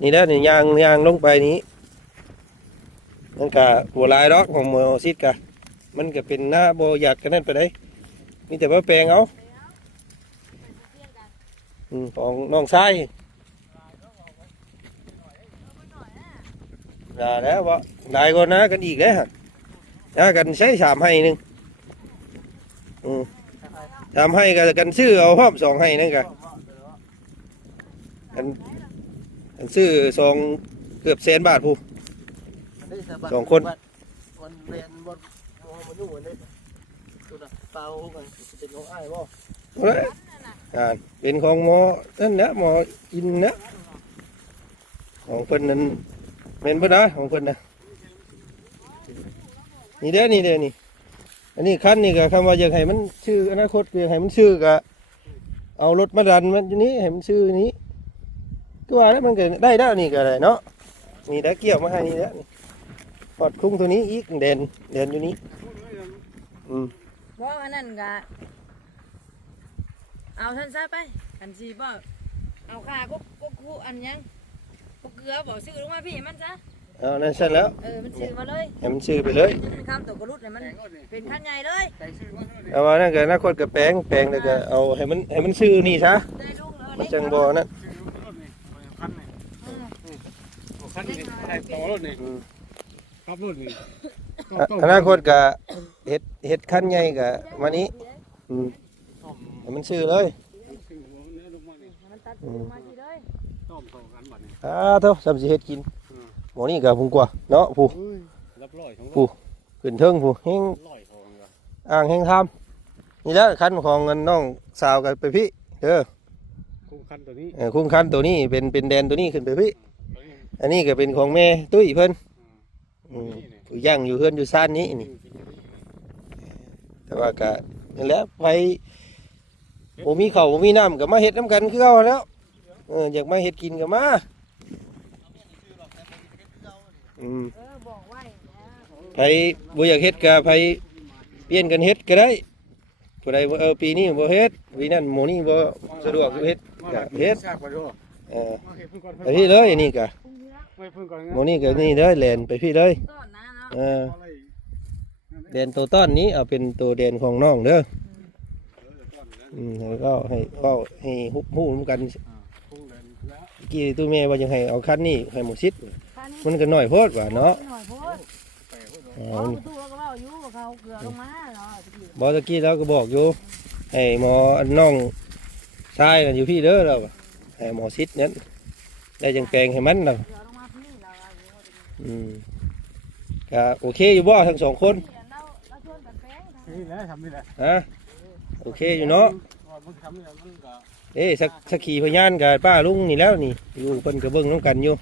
นี่แหละนี่ยางลงไปนี้มันก็บัวลายดอกของหมอซิดกะมันก็เป็นหน้าโบอยากกันนั่นไปได้มีแต่ว่าแปลงเอาของน้องชายแล้วว่าได้ก่อนนะกันอีกแล้วนะกันใช้3 ให้นึง3 ให้กันซื้อเอาพร้อม2 ให้นั่นกันซื้อเกือบ100,000 บาทผู้2 คนเป็นของหมอนั่นนะหมออินนะของเพิ่นนั้นเป็นบ่ได้ของเพิ่นนะนี่เด้อนี่อันนี้คันนี่ก็คำว่าอยากให้มันชื่ออนาคตอยากให้มันชื่อก็เอารถมาดันมันนี้ให้มันชื่อนี้ก็ว่าแล้วมันก็ได้แล้วนี่ก็ได้เนาะนี่ได้เกี่ยวมาให้นี่แล้วนี่ปอดคุ้งตัวนี้อีกเด่นอยู่นี้เพราะอันนั้นก็เอาท่านซะไปกันสิบ่เอาค่าก็คู่อันยังก็เกลือบ่ซื้อลงมาพี่มันซะนั่นใช่แล้วมันซื้อมาเลยให้มันซื้อไปเลยข้ามตัวกระลุดเนี่ยมันเป็นขั้นใหญ่เลยเอาว่านั่นก็นักคนกับแปลงแล้วก็เอาให้มันซื้อนี่ซะมันจังบ่นั่นคันนี้ใส่ต่อรถนี่ขับรถนี่อนาคตก็เฮ็ดคันใหญ่ก็มานี้ให้มันซื้อเลยเท่าสำสิเฮ็ดกินหมอนี่ก็พุ่งกว่าเนาะผู้ขึ้นเทิงผู้แห้งอ่างแห้งทำนี่แหละคันของน้องสาวกันไปพี่คุ้มคันตัวนี้คุ้มคันตัวนี้เป็นแดนตัวนี้ขึ้นไปพี่อันนี้ก็เป็นของแม่ตุ้ยเพิ่นย่างอยู่เฮือนอยู่ซ่านนี้นี่แต่ว่าก็นี่แหละไปบ่มีข้าวบ่มีน้ำก็มาเฮ็ดน้ำกันคือเก่าแล้วอยากมาเฮ็ดกินก็มาไปบ่อยากเฮ็ดก็ไปเปลี่ยนกันเฮ็ดก็ได้ผู้ใดปีนี้บ่เฮ็ดปีนั้นหมู่นี้บ่สะดวกเฮ็ดก็เฮ็ดไปพี่เลยนี่ก็หมู่นี้ก็นี่เลยแล่นไปพี่เลยแดนตัวต้อนนี้เอาเป็นตัวแดนของน้องเด้อแล้วก็ให้ฮุบหูกันกี่ตัวแม่ว่าจะให้เอาคันนี้ให้หมูซิดมันก็น้อยโพดว่าเนาะบอกตะกี้เราก็บอกอยู่ให้หมอน้องชายอยู่พี่เด้อเราให้หมอซิดนั้นได้จังแปลงให้มันเราก็โอเคอยู่บ่ทั้ง2 คนโอเคอยู่เนาะสักขี่พยานกับป้าลุงนี่แล้วนี่อยู่เพิ่นก็เบิ่งน้ำกันอยู่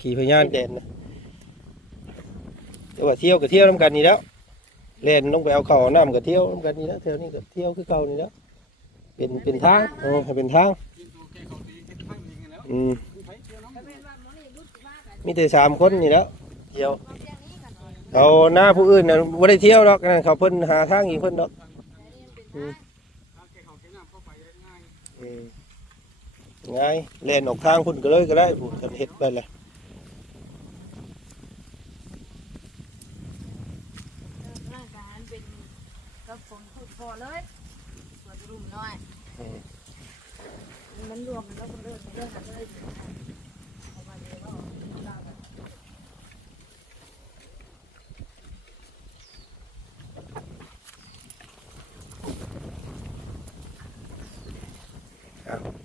ขี่พยานแดนนะแต่ว่าเที่ยวกับเที่ยวน้ำกันนี่แล้วเล่นลงไปเอาข้าวน้ำกับเที่ยวน้ำกันนี่แล้วแถวนี้กับเที่ยวคือเก่านี่แล้วเป็นทางให้เป็นทางมีแต่3 คนนี่แล้วเที่ยวเอาหน้าผู้อื่นนะไม่ได้เที่ยวหรอกเขาเพิ่นหาทางอีกเพิ่นดอกง่ายเล่นออกทางพุ่นก็เลยก็ได้พุ่นกันเฮ็ดไปเลยมันรวมแล้วคนเรื่องกันเลย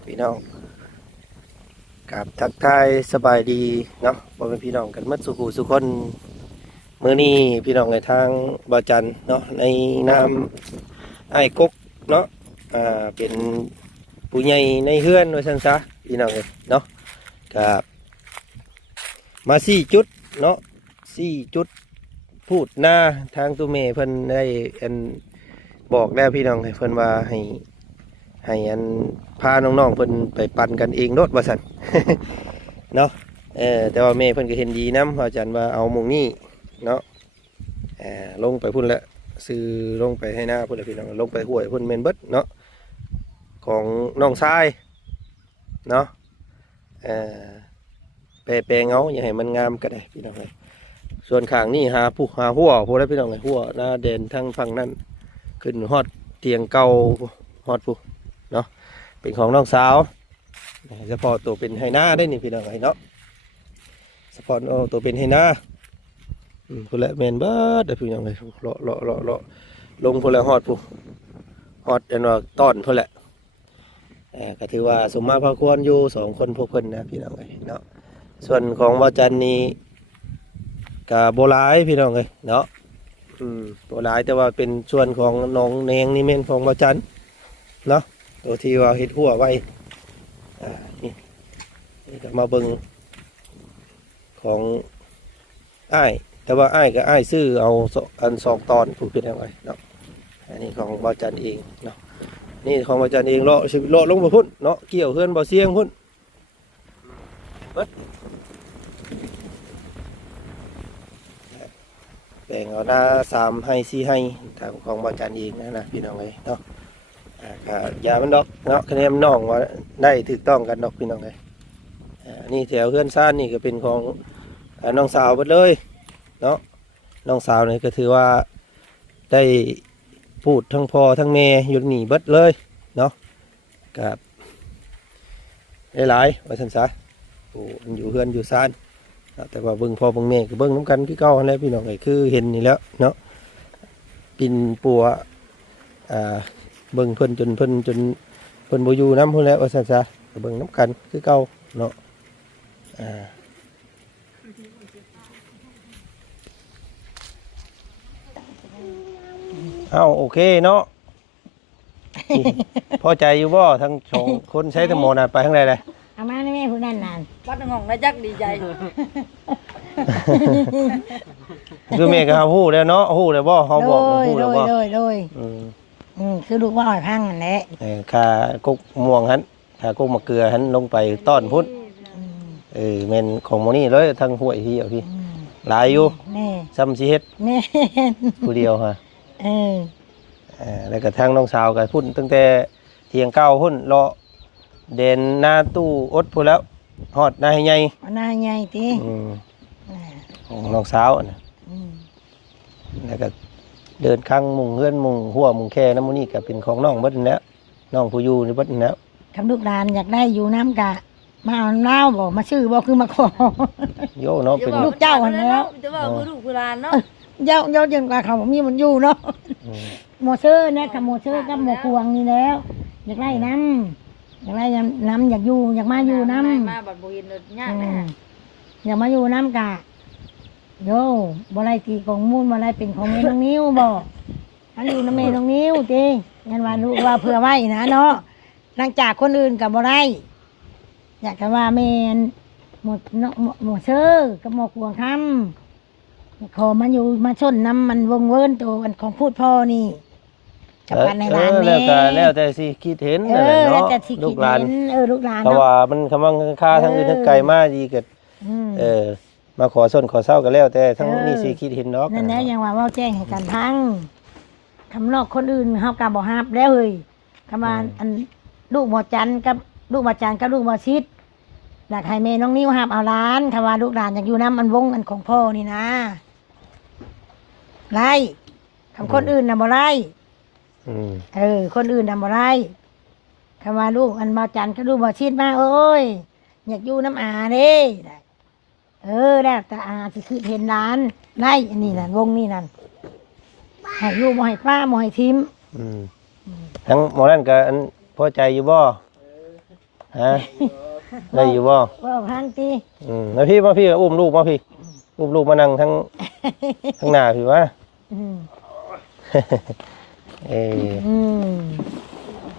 พี่น้องกับทักทายสบายดีเนาะบ่เป็นพี่น้องกันหมดสุขุสุคนมื้อนี้พี่น้องในทางบ่อจันเนาะในนามไอ้กกเนาะเป็นผู้ใหญ่ในเฮือนว่าซั่นซะพี่น้องเนาะกับมา4 จุดเนาะ4 จุดพูดหน้าทางตัวเมย์เพิ่นได้บอกแล้วพี่น้องให้เพิ่นว่าให้พาน้องๆเพิ่นไปปั่นกันเองรถว่าซั่น เนาะแต่ว่าแม่เพิ่นก็เห็นดีนำอาจารย์ว่าเอาหม่องนี้เนาะลงไปพุ่นแล้ว ซื้อลงไปให้หน้าพุ่นแหละพี่น้องลงไปห้วยพุ่นแม่นเบิดเนาะของน้องชายเนาะแปลงเอาอย่าให้มันงามก็ได้พี่น้องเอ้ยส่วนข้างนี่หาหัวพวกได้พี่น้องเอ้ยหัวหน้าเด่นทั้งฝั่งนั้นขึ้นฮอดเตียงเก่าฮอดผู้เนาะเป็นของน้องสาวเฉพาะตัวเป็นไหหน้าได้นี่พี่น้องเอ้ยเนาะเฉพาะตัวเป็นไหหน้าพุ่นแหละแม่นเบิดได้พี่น้องเอ้ยเลาะลงพุ่นแหละฮอดผู้ฮอดอันว่าต้อนพุ่นแหละก็ถือว่าสมมาพระควรอยู่2คนพวกเพิ่นนะพี่น้องเอ้ยเนาะส่วนของวาจันนี้ก็บ่หลายพี่น้องเอ้ยเนาะบ่หลายแต่ว่าเป็นส่วนของน้องแนงนี่แม่นของวาจันเนาะตัวที่ว่าเฮ็ดหัวไว้นี่ก็มาเบิ่งของอ้ายแต่ว่าอ้ายก็อ้ายซื้อเอาอัน2ตอนผู้พี่น้องเอ้ยเนาะอันนี้ของวาจันเองเนาะนี่ของวาจันเองเลาะลงไปพุ่นเนาะเกี่ยวเฮือนบ่เสียงพุ่นแบ่งเอาหน้า3ให้4ให้ทางของบริการเองนะพี่น้องเลยเนาะก็อย่ามันดอกเนาะคะแนนน้องว่าได้ถูกต้องกันดอกพี่น้องเลยนี่แถวเพื่อนซ่านนี่ก็เป็นของน้องสาวหมดเลยเนาะน้องสาวนี่ก็ถือว่าได้พูดทั้งพ่อทั้งแม่อยู่นี่เบิดเลยเนาะกับหลายๆว่าสันซะอยู่เพื่อนอยู่ซ่านแต่ว่าเบิ่งพ่อเบิ่งแม่ก็เบิ่งน้ำกันคือเก่าแล้วพี่น้องไอ้คือเห็นนี่แล้วเนาะปินปัวเบิ่งเพิ่นจนเพิ่นบ่อยู่น้ำพุ่นแล้วว่าซั่นซะก็เบิ่งน้ำกันคือเก่าเนาะโอเคเนาะ พอใจอยู่บ่ทั้งสองคนใช้ทั้งหมดน่ะไปทางใดเลยเอามาในแม่ผู้นั้นนาน วัดห้องนะจักดีใจ คือแม่ก็เฮาฮู้แล้วเนาะฮู้แล้วบ่เฮาบอกฮู้แล้วบ่โดยคือลูกว่าอ้อยพังนั่นแหละค่ากุกม่วงหั่นค่ากุกมะเกลือหั่นลงไปต้อนพุ่นแม่นของหมู่นี้เลยทั้งห้วยพี่เอาพี่หลายอยู่แม่ซ้ำสิเฮ็ดแม่ผู้เดียวฮะแล้วก็ทางน้องสาวก็พุ่นตั้งแต่เที่ยงเก้าพุ่นรอเด่นหน้าตู้อดพูดแล้วฮอดหน้าให้ใหญ่หน้าใหญ่ติของน้องสาวนะแล้วก็เดินข้างมุงเฮือนมุงหัวมุงแค่น้ำมูนี่ก็เป็นของน้องเบิดแล้วน้องผู้อยู่ในเบิดแล้วคำลูกหลานอยากได้อยู่น้ำกะมาเอาเล่าบอกมาชื่อบอกคือมาขอโยเนาะเป็นลูกเจ้าหันแล้วจะว่าคือลูกคือหลานเนาะเจ้ายังว่าเขามีมันอยู่เนาะโมเซอร์เนี่ยกับโมเซอร์กับโมกวงนี่แล้วอยากได้น้ำอยากได้น้ำอยากอยู่อยากมาอยู่น้ำมาบัดบ่เห็นยากนะอยากมาอยู่น้ำกะโยบ่ไรตีของมูลบ่ไรเป็นของแม่น้องนิ้วบ่อันอยู่น้ำแม่น้องนิ้วจริงงั้นว่าลูกว่าเผื่อไว้นะเนาะหลังจากคนอื่นกับบ่ไรอยากจะว่าแม่หมดเชื่อกับหมกวงคำขอมาอยู่มาชนน้ำมันวงเวิร์นตัวของพูดพ่อนี่กับการในร้านแม่แล้วแต่สิคิดเห็นเนาะลูกหลานลูกหลานเพราะว่ามันคำว่าค่าทั้งอื่นทั้งไกลมากดีเกิดมาขอส้นขอเศร้ากันแล้วแต่ทั้งนี่สิคิดเห็นเนาะนั่นแหละยังว่าแจ้งให้กันทั้งคำนอกคนอื่นเฮากาบ่ฮับแล้วเฮ้ยคำว่าอันลูกบ่จันกับลูกบ่จันกับลูกบ่ชิดอยากให้แม่น้องนิ้วฮับเอาร้านคำว่าลูกหลานอยากอยู่น้ำมันวงอันของพ่อนี่นะไล่คำคนอื่นน่ะบ่ไล่คนอื่นน่ะบ่ไล่คำว่าลูกอันบ่จันกับลูกบ่ชิดมาเอ้ยอยากอยู่น้ำอาเด้แล้วแต่อาสิคือเห็นร้านไล่อันนี้นั่นวงนี่นั่นให้อยู่บ่ให้ป้าบ่ให้ทิมทั้งหมอนั่นก็อันพอใจอยู่บ่ฮะได้อยู่บ่พังตีแล้วพี่มาพี่อุ้มลูกมาพี่อุ้มลูกมานั่งทั้งหน้าพี่วะ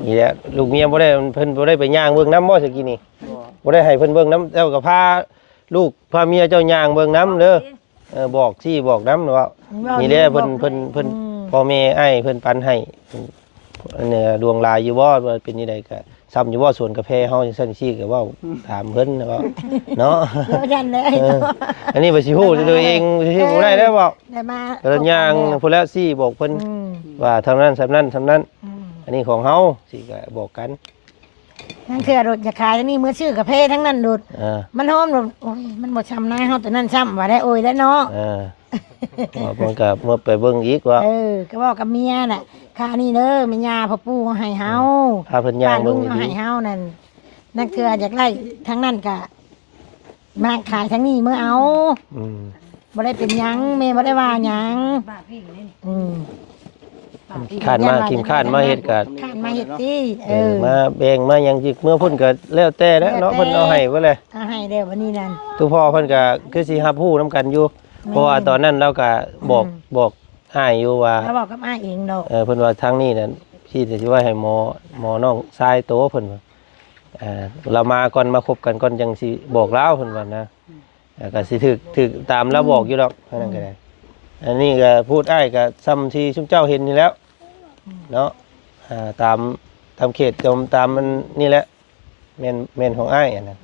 นี่แหละลูกเมียบ่ได้เพิ่นบ่ได้ไปย่างเบิ่งน้ำบ่สักกี้นี่บ่ได้ให้เพิ่นเบิ่งน้ำแล้วก็พาลูกพาเมียเจ้าย่างเบิ่งน้ำเด้อบอกซี่บอกน้ำว่านี่แหละเพิ่นพ่อแม่ไอ้เพิ่นปันให้เนี่ยดวงลายอยู่บ่ว่าเป็นยังไงก็ ซ้ำอยู่ว่าสวนกาแฟเฮาจังซั่นซี่ก็เว้าถามเพิ่นนะว่าเนาะ เดี๋ยวยันเลย อันนี้บ่สิฮู้ด้วยตัวเองบ่สิฮู้ได้แล้วบ่ ได้มา กระย่างพุ่นแล้วสิบอกเพิ่น อืม ว่าเท่านั้นสำนั้น อืม อันนี้ของเฮาสิก็บอกกัน นั่นคือรถจะขายอันนี้มือชื่อกาแฟทั้งนั้นรถ อ่า มันหอมรถโอ้ยมันบ่ช้ำหน้าเฮาแต่นั่นช้ำว่าได้โอ้ยได้เนาะ อ่าว่าเพิ่นก็เมื่อไปเบิ่งอีกว่า ก็บอกกับเมียน่ะค่านี่เด้อแม่ย่าพ่อปู่เขาให้เฮา พาเพิ่นย่าง ลุ เบิ่ง งเขา ดี ให้เฮานั่นนั่นคืออยากได้ทั้งนั้นก็มาขายทั้งนี้เมื่อเอา ๆอืม บ่ได้เป็นหยังแม่บ่ได้ว่าหยัง บ้าพี่นี่ อืม ข้านมากินข้านมาเฮ็ดก็ ข้านมาเฮ็ดติมาแบ่งมาหยังจิกเมื่อเพิ่นก็แล้วแต่แล้วเนาะเพิ่นเอาให้เบ่เลย เอาให้เด้อวันนี้นั่น ทุกพ่อเพิ่นก็คือสิรับรู้นํกันอยู่เพราะว่าตอนนั้นเราก็บอกอ้ายอยู่ว่า เขาบอกกับอ้ายเองดอก เพิ่นว่าทางนี้น่ะพี่สิว่าให้หมอน้องชายโตเพิ่นว่าเรามาก่อนมาคบกันก่อนจังสิบอกลาวเพิ่นว่านะก็สิถึกตามแล้วบอกอยู่ดอกเท่านั้นก็ได้อันนี้ก็พูดอ้ายก็ซ้ำที่ชุมเจ้าเห็นนี่แล้วเนาะตามเขตตามมันนี่แหละแม่นของอ้ายอันนั้น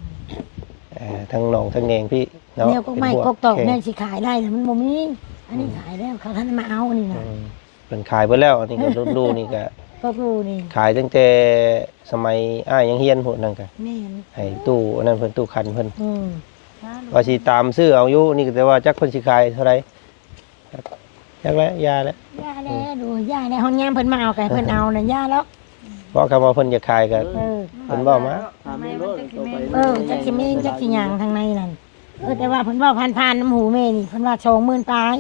ทั้งน้องทั้งแนงพี่เนาะ แนวก็ไม่กกตอก แข แนวสิขายได้แต่มันบ่มีอันนี้ขายแล้วเขาท่านมาเอาอันนี้น่ะ เป็นขายไปแล้วอันนี้ก็ดูนี่ก็ ก็รู้นี่ ขายตั้งแต่สมัยอ้ายยังเฮียนพุ่นนั่นก็ แม่น ให้ตู้อันนั้นเพิ่นตู้คันเพิ่น อืม ว่าสิตามซื้อเอาอยู่นี่ก็แต่ว่าจักเพิ่นสิขายเท่าไหร่จักแล้วยาแล้ว ย่าแล้วดูย่าแล้วห้องยามเพิ่นมาเอาไก่เพิ่นเอาน่ะย่าแล้ว เพราะคำว่าเพิ่นจะขายก็ เออ เพิ่นเว้ามา ถามรถต่อไป จักสิมีจักสิหยังทางในนั่นแต่ว่าเพิ่นเว้าผ่านๆน้ำหูแม่นี่เพิ่นว่า20,000ปลาย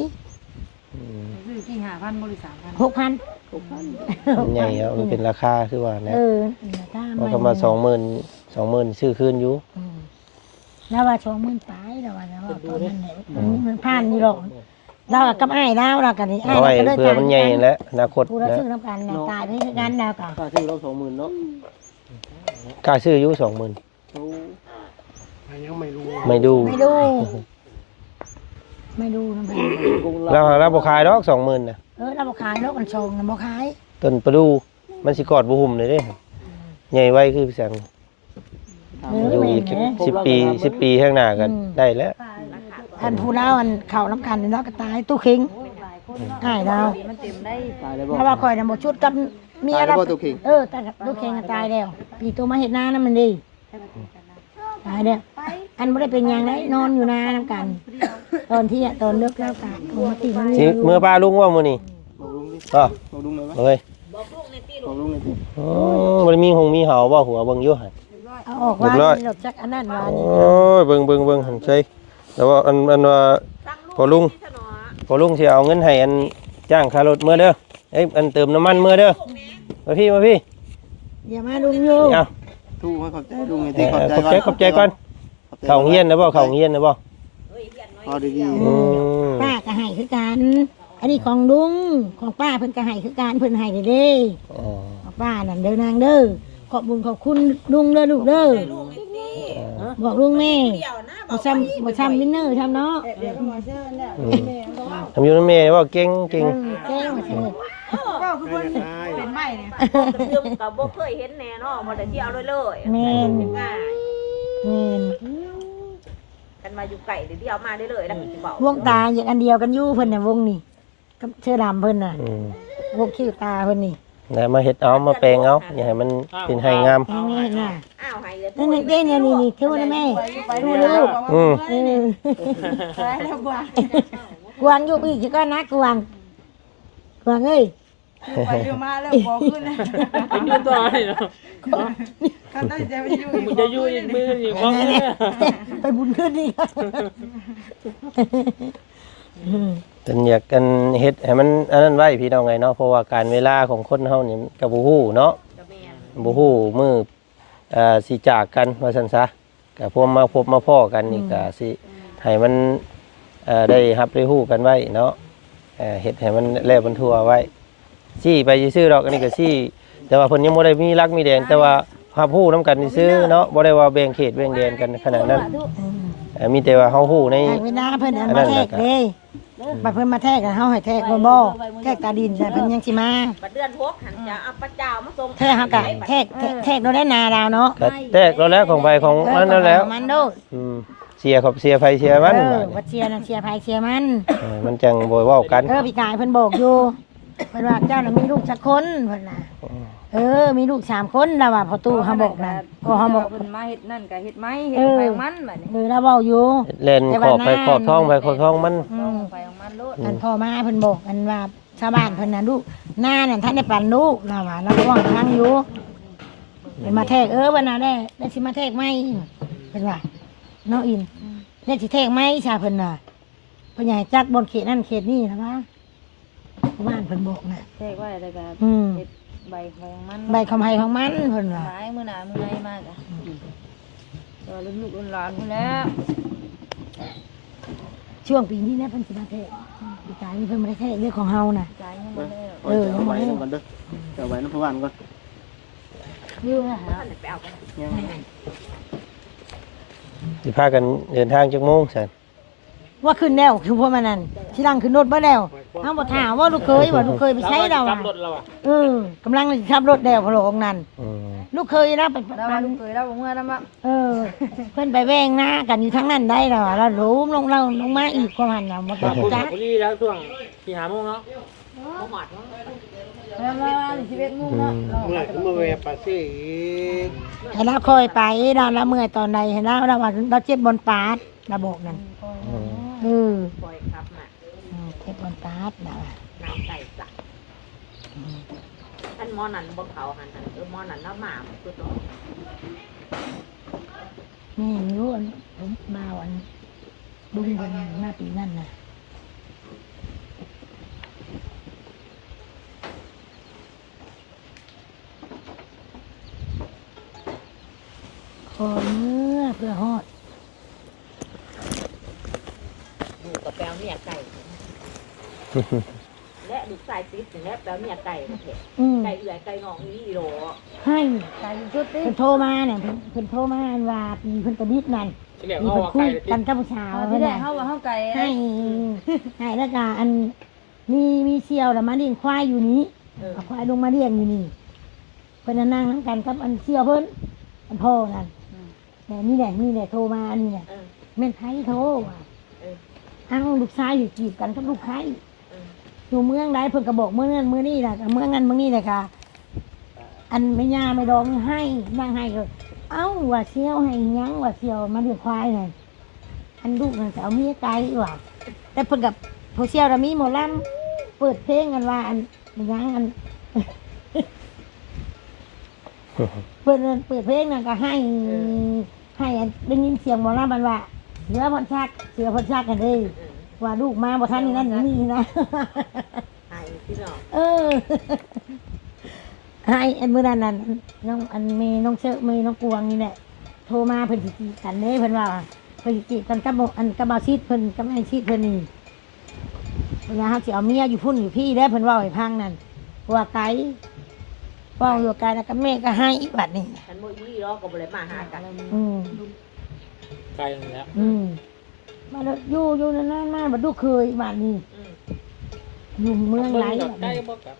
อืม ซื้อที่5,000บริษัท 6,000 มันใหญ่แล้วมันเป็นราคาคือว่านะ ถ้า เพราะคำว่า20,000ซื้อคืนอยู่ แล้วว่า20,000ปลายแล้วว่าแล้วว่าตอนนั้นแหละมันผ่านอยู่หรอกเรากับอ้ายแล้วเรากันนี่อ้าย เอา เรา ไว้ ก็เลย เพื่อมันใหญ่แหล้วอนาคต ผู้เรา นะ ซื้อน้ำกันตายไปคือกันแล้วก็ ค่าซื้อเรา20,000เนาะ กล้าซื้ออยู่ 20,000 เขายังไม่รู้ ไม่ดู ไม่ดูน้ำพัน เราบ่ขายดอก 20,000น่ะ เราบ่ขายแล้วกันชงบ่ขาย ต้นประดูมันสิกอดบ่หุ่มเลยเด้ใหญ่ไว้คือแสงอยู่อีก10 ปีข้างหน้าก็ได้แล้ว ท่านผู้เล่าอันเข่าน้ำกันแล้วก็ตายตู้คิงง่ายดาว มันเต็มได้ ตายแล้วบ่ เพราะว่าคอยน่ะบ่ชุดกับเมีย ตายแล้ เรา วบ่ตัวคิง แต่กับตู้คิงก็ตายแล้วปีตัวมาเฮ็ดนานั่นมันดีตายแล้วอันบ่ได้เป็นหยังไดนอนอยู่นานํกัน ตอนที่ตอนเลิกแล้วก็มาติมัน สิเมื่อป้าลุงว่ามื้อนี้ บอกลุงดิ ก็ บอกลุงหน่อยไหม เอ้ย บอกลุงหน่อยดิ อ๋อบ่ได้มีหงมีเห่าบ่หัวเบิ่งอยู่หั่น เอาออกว่า เรียบร้อย หลบจักอันนั้นว่า โอ้ นี่ ยเบิ่งหั่นใช่แล้วว่าอันว่าพอลุงสิเอาเงินให้อันจ้างค่ารถมื้อเด้ออันเติมน้ำมันมื้อเด้อมาพี่ อย่ามาลุงอยู่ เอา ทูให้ขอบใจลุงให้ที่ขอบใจ ขอบใจก่อนเข้าโรงเรียนนะบ่เข้าโรงเรียนนะบ่ พอดี อืม ป้าก็ให้คือกันอันนี้ของลุงของป้าเพิ่นก็ให้คือกันเพิ่นให้เด้ อ๋อ ของป้านั่นเด้อนางเด้อขอบบุญขอบคุณลุงเด้อลูกเด้อบอกลุงแม่บ่ซ้ำวินเนอร์ทำเนาะ ทำอยู่นำแม่บ่เก่ง แก้วเด้อ ก็คือคนเป็นใบเนี่ย เรื่องกับบ่เคยเห็นแน่เนาะบ่ได้เที่ยวเลย แม่น ง่าย แม่น กันมาอยู่ไก่เดี๋ยวเที่ยวมาได้เลยแล้วก็สิเว้าว งตาอย่างอันเดียวกันอยู่เพิ่นน่ะวงนี่กับเสื้อดำเพิ่นน่ะ อืม วงคิ้วตาเพิ่นนี่ แล้วมาเฮ็ดเอามาแปลงเอาอย่าให้มันเป็นให้งาม แม่น่ะ อ้าวให้เลย นั่นเด้เนี่ยนี่เท่านะแม่ดูลูก อืม กวางอยู่อีกก็นะกวางเอ้ย ไปเร็วมาแล้วบอกขึ้นนะ อยู่ต่อให้เนาะ เขาตั้งใจไปอยู่ มึงจะอยู่อีกมืออีกบ่ ไปบุญขึ้นนี่ เพิ่นอยากกันเฮ็ดให้มันอันนั้นไว้พี่น้องไงเนาะเพราะว่าการเวลาของคนเฮานี่ก็บ่ฮู้เนาะ กับแม่ บ่ฮู้มื้อสิจากกันว่าซั่นซะก็พวกมาพบมาพ้อกันนี่ก็สิให้มันได้รับได้ฮู้กันไว้เนาะเฮ็ดให้มันแล้วมันทั่วไว้ซี่ไปซื่อๆดอกอันนี้ก็ซี่แต่ว่าเพิ่นยังบ่ได้มีรักมีแดนแต่ว่ารับฮู้นํกันซื่อเนาะบ่ได้ว่าแบ่งเขตแบ่งแดนกันขนาดนั้นมีแต่ว่าเฮาฮู้ใน เวลาเพิ่นเอามาแทกเลย บัดเพิ่นมาแทกกันเฮาให้แทกบ่แทกตาดินแต่เพิ่นยังสิมา บัดเดือนพกหันจะเอาพระเจ้ามาส่ง แทกเฮากะแทกโดนได้นาดาวเนาะ ก็แตกแล้วของไปของมันนั่นแล้ว มันโดด เสียขอบเสียไฟเสียมัน ว่าเชียร์น่ะเชียร์ไผเชียร์มัน มันจังบ่เว้ากัน พี่กายเพิ่นบอกอยู่เพิ่นว่าเจ้าน่ะมีลูกสักคนเพิ่นน่ะมีลูก3คนแล้วว่าพอตู้เฮาบอกน่ะพอเฮาบอก เพิ่นมาเฮ็ดนั่นก็เฮ็ดไหมเฮ็ดไปของมันบัดนี้ เราเว้าอยู่ เล่นขอบไปขอบท้องไปขอบท้องมัน ไปของมันโลด อันพ่อมาเพิ่นบอกอันว่าชาวบ้านเพิ่นน่ะลูกหน้านั่นท่านได้ปั่นลูกเราว่าเราก็ว่างทางอยู่เป็นมาแทกวันน่ะได้สิมาแทกไหมเพิ่นว่าน้องอินได้สิแทกไหมชาเพิ่นน่ะเพิ่นใหญ่จักบนเขตนั่นเขตนี้นะว่าบ้านเพิ่นบอกน่ะ แทกไว้แล้วก็เฮ็ดใบของมัน ใบคำไห้ของมันเพิ่นว่า หลายมื้อหน้ามื้อในมากอ่ะก็ลูกๆหลานพุ่นแล้ว ช่วงปีนี้นะเพิ่นสิมาแทกปีกายนี่เพิ่นบ่ได้แทกเรื่องของเฮาน่ะ จ่ายยังบ่แล้ว เอาไว้นำกันเด้อเอาไว้นำพระวันก่อน อยู่นะฮะ ท่านไปเอากัน สิพากันเดินทางจักโมงซั่น ว่าขึ้นแล้วคือพวกมันนั่นที่ลังขึ้นรถบ่แล้วเฮาบ่ถามว่าลูกเคยไปใช้เราอ่ะกำลังขับรถแล้วพระองค์นั่นลูกเคยนะไป แล้วว่าลูกเคยแล้วบ่เมื่อนำอ่ะ เพิ่นไปแว่งหน้ากันอยู่ทั้งนั้นได้แล้วแล้วล้มลงมาอีกความหันน่ะบ่ต้องจัก พอดีแล้วช่วงที่หาโมงเนาะ บ่หอด แล้ว11:00 นเนาะ เมื่อมาแวะปาซี่อีก ให้เราคอยไปเราเมื่อยตอนใดให้เราว่าเราเจ็บบนปาดระบบนั่น ปล่อยครับมา เจ็บบนปาดน่ะ น้ำไก่สักท่านหมอนั่นบ่เขาหันหมอนั่นเนาะหมาคือตัว นี่รู้อันผมมาวันดุงกันหน้าปีนั่นน่ะขอเมื่อเพื่อฮอด ลูกกับแปลวเมียไก่ และลูกชายติดและแปลวเมียไก่ประเภทไก่เอื่อยไก่งอกนี่โหล ให้ใจชุดเพิ่นโทรมาเนี่ยเพิ่นโทรมาว่าปีเพิ่นกระดิบนั่น ที่แรก มี เอา เพิ่น ว่า คุ ไก่ ยกันกับผู้สาว ที่ เพิ่น แร น่ะ กเฮาว่าเฮาไก่ ให้แล้วก็อันมีเสี่ยวแล้วมาเลี้ยงควายอยู่นี้เอาควายลงมาเลี้ยงอยู่นี่เพิ่นน่ะนั่งนำกันกับอันเสี่ยวเพิ่นอันพ่อนั่นแต่นี่แหละโทรมาอันนี้แหละแม่นไผโทรว่าเอ้าลูกชายอยู่จีบกันกับลูกไผอยู่เมืองใดเพิ่นก็บอกเมืองนั้นเมืองนี้ล่ะเมืองนั้นเมืองนี้แหละค่ะอันแม่ย่าแม่ดองให้นั่งให้เลยเอ้าว่าเสี่ยวให้หยังว่าเสี่ยวมาเลี้ยงควายนั่นอันลูกนั่นก็เอาเมียไกลว่าแต่เพิ่นกับผู้เสี่ยวน่ะมีหมอลำเปิดเพลงกันว่าอันหยังอัน เปิดเพลงนั่นก็ให้อันได้ยินเสียงหมอลำมันว่าเสือพนชักกันเลยว่าลูกมาบ่ทันนี่นั่นนี่นะ ไอ้พี่น้อง ให้อันมื้อนั้นนั่นน้องอันเมน้องเชอะเมน้องกวงนี่แหละโทรมาเพิ่นสิจีบกันเด้เพิ่นว่าเพิ่นสิจีบกันกับอันกับบ่าวชิดเพิ่นกับไอ้ชิดเพิ่นนี่เวลาเฮาสิเอาเมียอยู่พุ่นอยู่พี่ได้เพิ่นเว้าให้พังนั่นว่าไกลเว้าอยู่ไกลแล้วก็แม่ก็ให้บัดนี้ ฉันโมยี่ล้อก็บ่ได้มาหากัน ไก่แล้ว มาแล้วอยู่นานๆมาบัดดูเคยบ้านนี้อยู่เมืองไร ไก่บ่กับ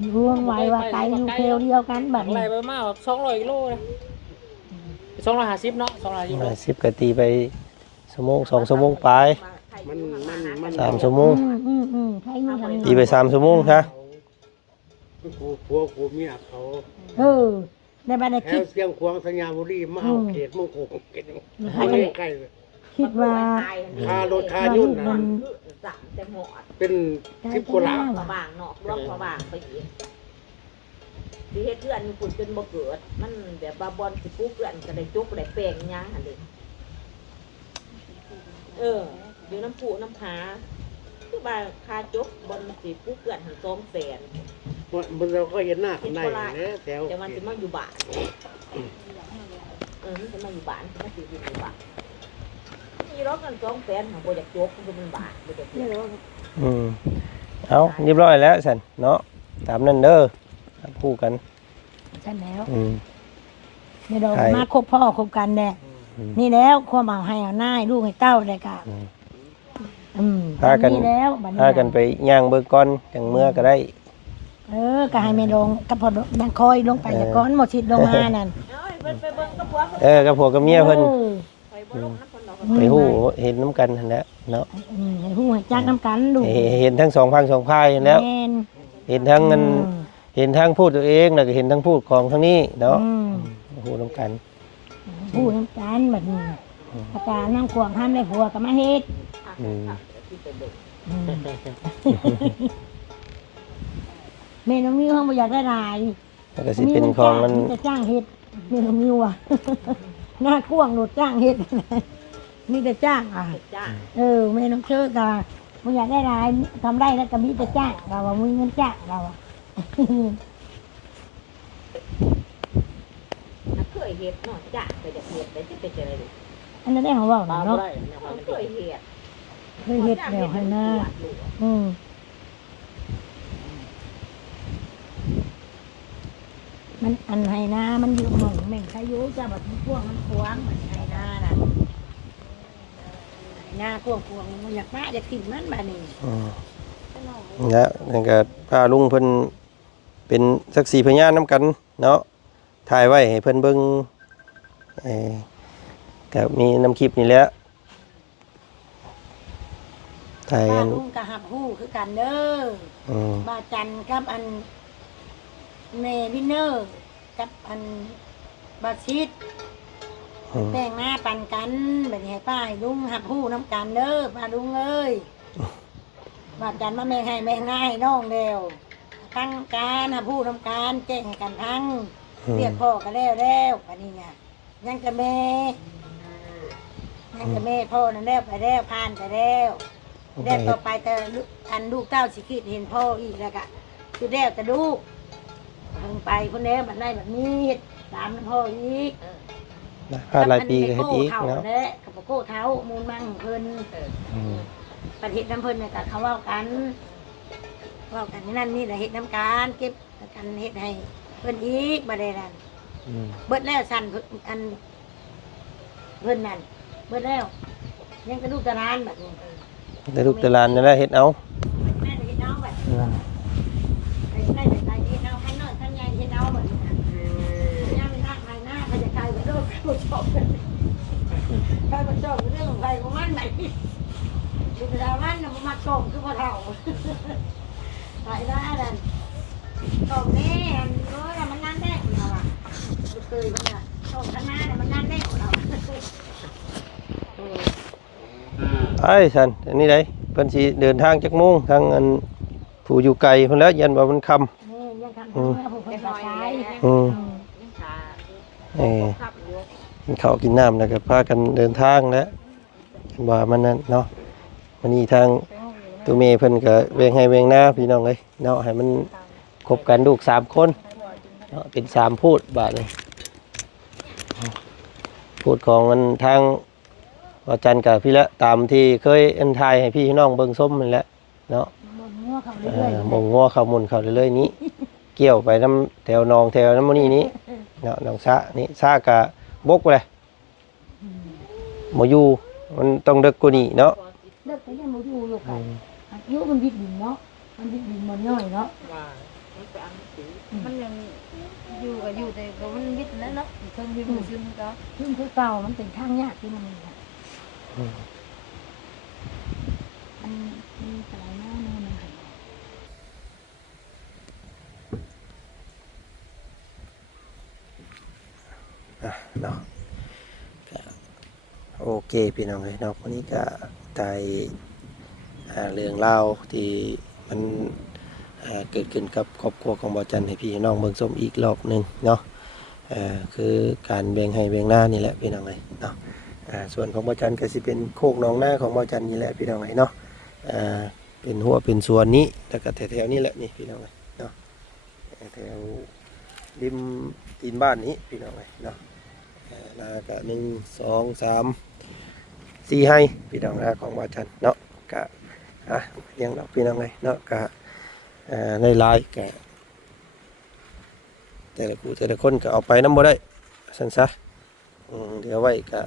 อยู่เมืองไว้ว่าไกลอยู่เคลเดียวกันบัดนี้ ไล่ไปมาก200 กิโลนะ250เนาะ250โล 10ก็ตีไปชั่วโมง2ชั่วโมงปลาย มัน 3ชั่วโมง ใช่อยู่ทาง ตีไป3ชั่วโมงซะ กูผัวกูเมียเขา ในบ้านได้ แถ คิ ว ด เสียงขวางสัญญาบุรีมาเอาเขตมงคลเขตใกล้ คิดว่า คารถคายุ่นนะ สั่งแต่หมอด เป็น10กว่าล้าน พอบางเนาะร่วงพอบางไปอีกสิเฮ็ดเพื่อนคุณจนบ่เกิด มันแบบบาบอลสิปุ๊บเพื่อนก็ได้จุกได้แป้งยังหั่นเด้อยู่น้ำปูน้ำผาคือบ่าคาจุกบนสิปุ๊บเพื่อนหัน200,000 มันเราก็เห็นหน้าข้างในแถว แต่มันจะมาอยู่บ้านมันจะมาอยู่บ้านมันจะอยู่บ้านมีรถกัน200,000ของโปรเจกต์จุกคือมันบ้านโปรเจกต์จุก เอาเรียบร้อยแล้วสันเนาะตามนั้นเด้อคู่กัน ใช่แล้ว Ừ. ในดอกมาคบพ่อคบกันแน่นี่แล้วความเอาให้เอาหน้าลูกให้เต้าได้กะ พากัน มีแล้วบัดนี้ พากันไปย่างเบิ่งก่อนจังเมื่อก็ได้ ก็ให้แม่ลงกับพอดังคอยลงไปอย่าก้อนหมดชิดลงมานั่น เอ้ยเพิ่นไปเบิ่งกับผัว กับผัวกับเมียเพิ่น ไปบ่ลงนำเพิ่นดอก ไปฮู้เห็นน้ำกันนั่นแหละเนาะ ให้ฮู้ให้จักน้ำกันดู เห็นทั้งสองพังสองพายแล้ว แม่น เห็นทั้งนั้นเห็นทั้งพูดตัวเองแล้วก็เห็นทั้งพูดของทั้งนี้เนาะ อืม ฮู้น้ำกัน ฮู้น้ำกันแบบนี้อาการน้ำขวางห้ามได้ผัวก็มาเฮ็ด อืม แม่น้องมิวเฮาบ่อยากได้หลาย แล้วก็สิเป็นของมัน มีแต่จ้างเฮ็ดแม่น้องมิวอ่ะ หน้ากว้างโดดจ้างเฮ็ด มีแต่จ้างอ่ะ จ้า แม่น้องเชิดก็บ่อยากได้หลายทำได้แล้วก็มีแต่จ้างเราว่ามีเงินจ้างเราอ่ะ เคยเฮ็ดเนาะจ้าเคยจะเฮ็ดได้สิเป็นจังได๋ อันนั้นได้ของเว้า ตา เนาะ บ่ได้ เคยเฮ็ด เคยเฮ็ดแล้วให้หน้ามันอันให้หน้ามันอยู่หม่องแม่งใครอยู่จ้าบัดมันพวงมันขวางมันให้หน้าน่ะให้หน้ากว้างๆมันอยากมาอยากถิ่มมันบัดนี้ อืมนะนั่นก็พาลุงเพิ่นเป็นสักสีพยานน้ำกันเนาะถ่ายไว้ให้เพิ่นเบิ่งก็มีน้ำคลิปนี่แหละถ่าย ป้า กัน ลุงก็หับฮู้คือกันเด้อ อืม บ้าจันกับอันเมวินเนอร์กับอันบาชิด อืม แต่งหน้าปันกันแบบนี้ให้ป้าให้ลุงหับฮู้น้ำกันเด้อป้าลุงเอ้ยบ้าจันมาแม่ให้แม่ง่ายน้องเดียวทั้งการหับฮู้น้ำกันแจ้งให้กันทั้งเรียกพ่อก็แล้วอันนี้ไงยังจะแม่พ่อนั่นแล้วไปแล้วผ่านไปแล้วแล้วต่อไปแต่อันลูกเต้าสิคิดเห็นพ่ออีกแล้วก็คือแล้วแต่ลูกเพิ่งไปคนแล้วบัดได้แบบนี้เฮ็ดตามน้ำพ่ออีก พาหลายปีก็เฮ็ดอีก เนาะ เนาะ และกับโก้เท้ามูลมั่งเพิ่น อืม ประเทศน้ำเพิ่นเนี่ยก็เขาเว้ากันนี่นั่นนี่แหละเฮ็ดน้ำการเก็บกันเฮ็ดให้เพิ่นอีกบ่ได้นั่น อืม เบิดแล้วสั่นอันเพิ่นนั่นเบิดแล้วยังกระดูกตะรานแบบนี้ แต่ลูกแต่หลานนี่แหละเฮ็ดเอา แม่เฮ็ดเอาแบบไอ้ได้แต่ใจเฮ็ดเอาขั้นน้อยขั้นใหญ่เฮ็ดเอาแบบนี้นะย่าไม่น่าใครหน้าใครจะใครก็โดนผู้ชอบใครก็ชอบเรื่องของใครของมันไหนดูแต่ละวันน่ะมันมาส่งคือพ่อเฒ่าไปได้นั่นส่งนี่อันนู้นมันนั่นแน่เราอ่ะเคยมันอ่ะส่งข้างหน้าเนี่ยมันนั่นแน่เรา ไอ้สันอันนี้ได้เพิ่นสิเดินทางจักโมงทางอันผู้อยู่ไกลเพิ่นแล้วยันว่ามันค่ำ นี่ยังทำเพื่อผู้คนต่อไป อืม ยังขา ขับกินข้าวกินน้ำแล้วก็พากันเดินทางแล้วว่ามันนั่นเนาะวันนี้ทางตัวเมย์เพิ่นก็เวงให้เวงหน้าพี่น้องเลยเนาะให้มันคบกันลูก3คนเนาะเป็น3พูดบาทเลยพูดของมันทางอาจารย์กับพี่ละตามที่เคยอันทายให้พี่น้องเบิ่งส้มนั่นแหละเนาะ บ่งงัวเขาเรื่อย บ่งงัวเข้ามุนเข้าเรื่อยๆนี้ เกี่ยวไปน้ำแถวหนองแถวน้ำมันนี่เนาะหนองสะนี่สะกะบกไปเลยบ่อยู่มันต้องเด็กกว่านี้เนาะ เลิกไปยังบ่อยู่อยู่กันอายุมันวิดดินเนาะมันวิดดินมันย่อยเนาะ ว่ามันไปอ่านหนังสือ มันยังอยู่ก็อยู่แต่ก็มันวิทย์แล้วเนาะเพิ่งวิทย์มันซึมก็ ซึ่งคือเก่ามันเป็นทางยากที่มันน่ะมันมีอะไรหน้ามันน่ะ เนาะก็โอเคพี่น้องเลยเนาะวันนี้ก็ได้เรื่องเล่าวที่มันเกิดขึ้นกับครอบครัวของบ่อจันให้พี่น้องเบิ่งส้มอีกรอบหนึงเนาะคือการแบ่งให้แบ่งหน้านี่แหละพี่น้องเลยเนาะส่วนของบ่อจันก็สิเป็นโคกหนองหน้าของบ่อจันนี่แหละพี่น้องเลยเนาะเป็นหัวเป็นส่วนนี้แล้วก็แถวๆนี้แหละนี่พี่น้องเลยเนาะแถวริมตีนบ้านนี้พี่น้องเลยเนาะนาก็1 2 3 4ให้พี่น้องนะของบ่อจันเนาะก็เลี้ยงดอกพี่น้องเลยเนาะก็ในลายก็แต่ละผู้แต่ละคนก็เอาไปน้ำบ่ได้สันซะเดี๋ยวไว้ก็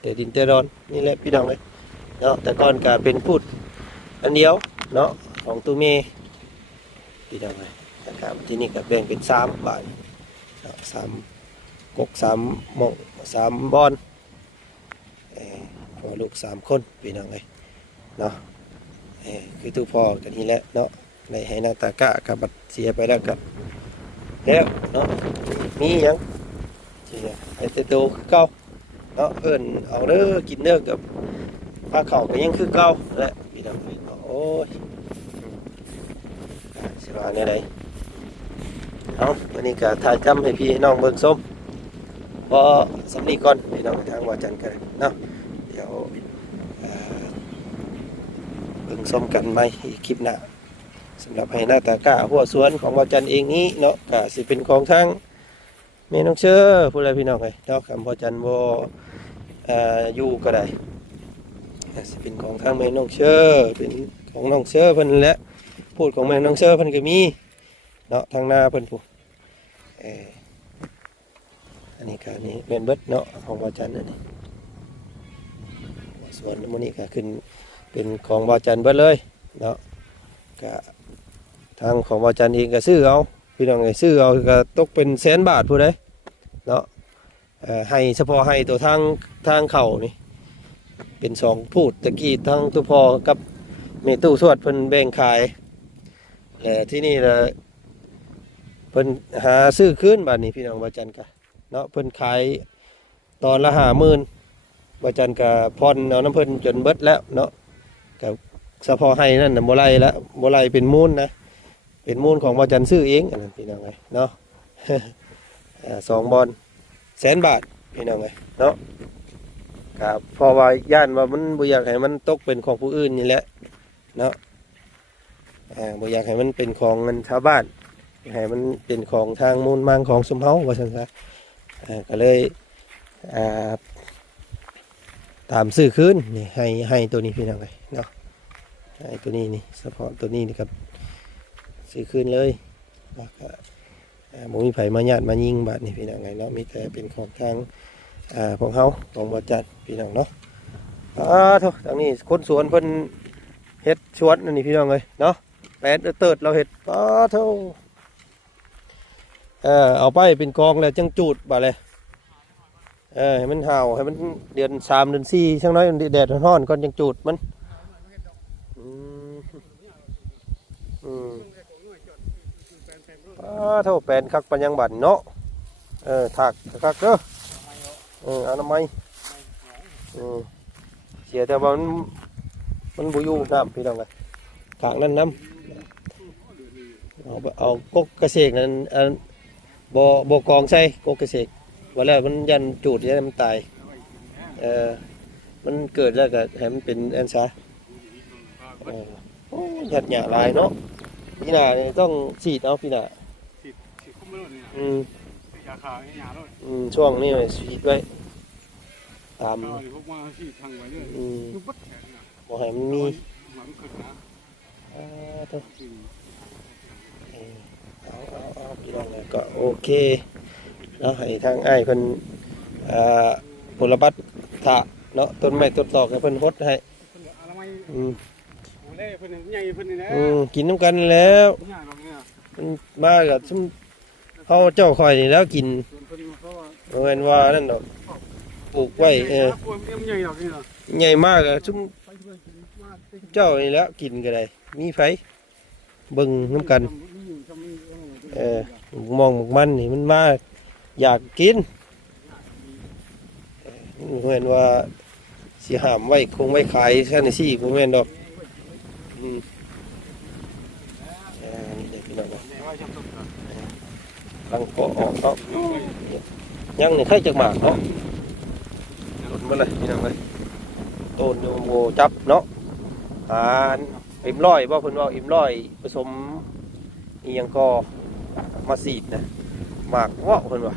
เดี๋ยวดินเตรอนนี่แหละพี่น้องเลย เนาะแต่ก่อนก็เป็นพูดอันเดียวเนาะของตู้เมพี่น้องเลยนะครับที่นี่ก็แบ่งเป็น3บาทเนาะ3กก3หม่อง3บอนพอลูก3คนพี่น้องเลยเนาะคือตู้พ่อกันนี่แหละเนาะในให้นาตากะกับบัดเสียไปแล้วกับแล้วเนาะมีหยังเสียไอ้เตโตคือเก่าเนาะเอิ้นเอาเด้อกินเด้อกับผ้าเข่าก็ยังคือเก่าแหละพี่น้องเอ้ยโอ้ยสิว่าแนวใดเอาวันนี้ก็ถ่ายทำให้พี่น้องเบิ่งส้มพอสำนีก่อนพี่น้องทางว่าจันกันเนาะเดี๋ยวเบิ่งส้มกันไหมอีกคลิปหน้าสำหรับให้หน้าตากะหัวสวนของว่าจันเองนี้เนาะก็สิเป็นของทางแม่น้องเชื่อผู้ใดพี่น้องเอ้ยเนาะคำว่าจันบ่อยู่ก็ได้สิเป็นของทางแม่น้องเชื่อเป็นของน้องเชื่อเพิ่นแหละพูดของแม่น้องเชื่อเพิ่นก็มีเนาะทางหน้าเพิ่นผู้อันนี้ก็นี่แม่นเบิดเนาะของว่าจันอันนี้ส่วนมื้อนี้ก็ขึ้นเป็นของว่าจันเบิดเลยเนาะก็ทางของว่าจันเองก็ซื้อเอาพี่น้องเอ้ยซื้อเอาก็ตกเป็น100,000 บาทผู้ใดเนาะให้เฉพาะให้ตัวทางเข้านี่เป็น2พูดตะกี้ทั้งตุพอกับเมตู้สวดเพิ่นแบ่งขายที่นี่ละเพิ่นหาซื้อคืนบาดนี้พี่น้องว่าจันกะเนาะเพิ่นขายตอนละ50,000ว่าจันกะพรเอาน้ำเพิ่นจนเบิดแล้วเนาะกับเฉพาะให้นั่นน่ะบ่ไล่ละบ่ไล่เป็นมูลนะเป็นมูลของว่าจันซื้อเองอันนั้นพี่น้องเอ้ยเนาะ 2 บอน100,000 บาทพี่น้องเอ้ยเนาะครับเพราะว่าย่านว่ามันบ่อยากให้มันตกเป็นของผู้อื่นนี่แหละเนาะบ่อยากให้มันเป็นของเงินชาวบ้านให้มันเป็นของทางมูลมังของสมเฮาว่าซั่นซะก็เลยตามซื้อคืนนี่ให้ตัวนี้พี่น้องเอ้ยเนาะให้ตัวนี้นี่เฉพาะตัวนี้นี่ครับซื้อคืนเลยแล้วก็บ่มีไผมาญาติมายิงบาดนี่พี่น้องเอ้ยเนาะมีแต่เป็นของทางของเฮาของบ่จัดพี่น้องเนาะโธ่ทางนี้คนสวนเพิ่นเฮ็ดสวนนั่นนี่พี่น้องเอ้ยเนาะแปดเติดเราเฮ็ดโธ่เอาไปเป็นกองแล้วจังจูดบาดเลยให้มันห่าวให้มันเดือน3เดือน4ช่างน้อยแดดร้อนก่อนจังจูดมันโธ่แปลนคักปัญญังบัดเนาะถักคักเด้ออนามัยเสียแต่ว่ามันบุยูน้ำพี่น้องเลยขางนั้นน้ำเอากกกระเสกนั้นบ่กองใส่กกกระเสกว่าแล้วมันยันจูดยันมันตายมันเกิดแล้วก็ให้มันเป็นอันซะหยัดหยาลายเนาะพี่นาเนี่ยต้องฉีดเอาพี่นาฉีดคุ้มไม่รู้เนี่ยยาขาวหยาด้วยช่วงนี้ฉีดไว้ตามพวกมาฉีดทางไว้เลยบ่ให้มันมีเอาพี่น้องเลยก็โอเคเนาะให้ทางอ้ายเพิ่นผลบัตรถะเนาะต้นไม้ต้นตอกให้เพิ่นฮดให้กินน้ำกันแล้วมันมากับซุ่มเขาเจ้าคอยนี่แล้วกินเงินว่านั่นดอกปลูกไว้ใหญ่มากอะซุ่มเจ้านี่แล้วกินก็ได้มีไฟเบิ่งน้ำกันมองมันนี่มันมาอยากกินเห็นว่าสิหามไว้คงไว้ขายแค่ในซี่ผมเห็นดอกนี่เด็กพี่น้องลังเกาะออกเนาะยังนี่ใครจะหมากเนาะต้นมาเลยพี่น้องเลยต้นโยโมจับเนาะอิ่มร้อยว่าเพิ่นว่าอิ่มร้อยผสมอีหยังก็มาสีดนะหมากเงาะเพิ่นว่า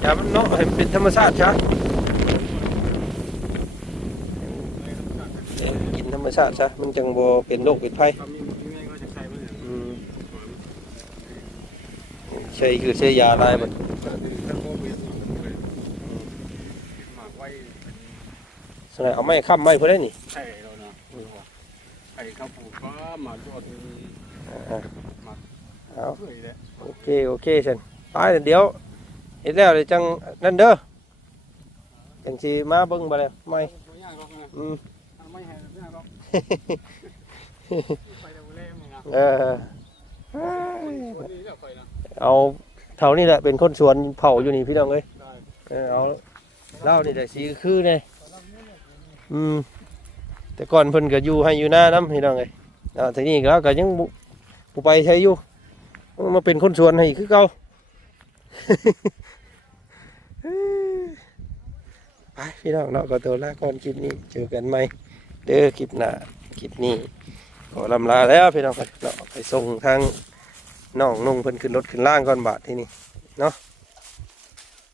อย่ามันเนาะให้เป็นธรรมชาติใช่กินธรรมชาติใช่มันจังบ่เป็นโรคเป็นภัยใช่คือใช้ยาอะไรมัน สนายเอาไม้ค้ำไว้เพื่อได้นี่ ใช่แล้วนะไอ้ข้าวปูก็มาจอด เอา เพื่อเลย โอเคเช่นไปเดี๋ยวเห็นแล้วเดี๋ยวจังนั่นเด้อจังสิมาเบิ่งบ่แล้วไม่ ไม่ยากหรอกนะ อืม ไม่ให้ไม่ยากหรอกไปเร็วเล่มนะ เออ วันนี้จะไปนะ เอาเท่านี้แหละเป็นคนสวนเผาอยู่นี่พี่น้องเอ้ย ได้ เอาเล่านี่ได้สีคือไงแต่ก่อนเพิ่นก็อยู่ให้อยู่หน้าน้ำพี่น้องเอ้ยทีนี้แล้วก็ยังบ่ไปใช้อยู่มาเป็นคนสวนให้คือเก่า ไปพี่น้องเนาะก็ตัวลาก่อนคลิปนี้เจอกันใหม่เด้อคลิปหน้าคลิปนี้ขอลำลาแล้วพี่น้องเนาะไปส่งทางน้องนุ่งเพิ่นขึ้นรถขึ้นล่างก่อนบาทที่นี่เนาะ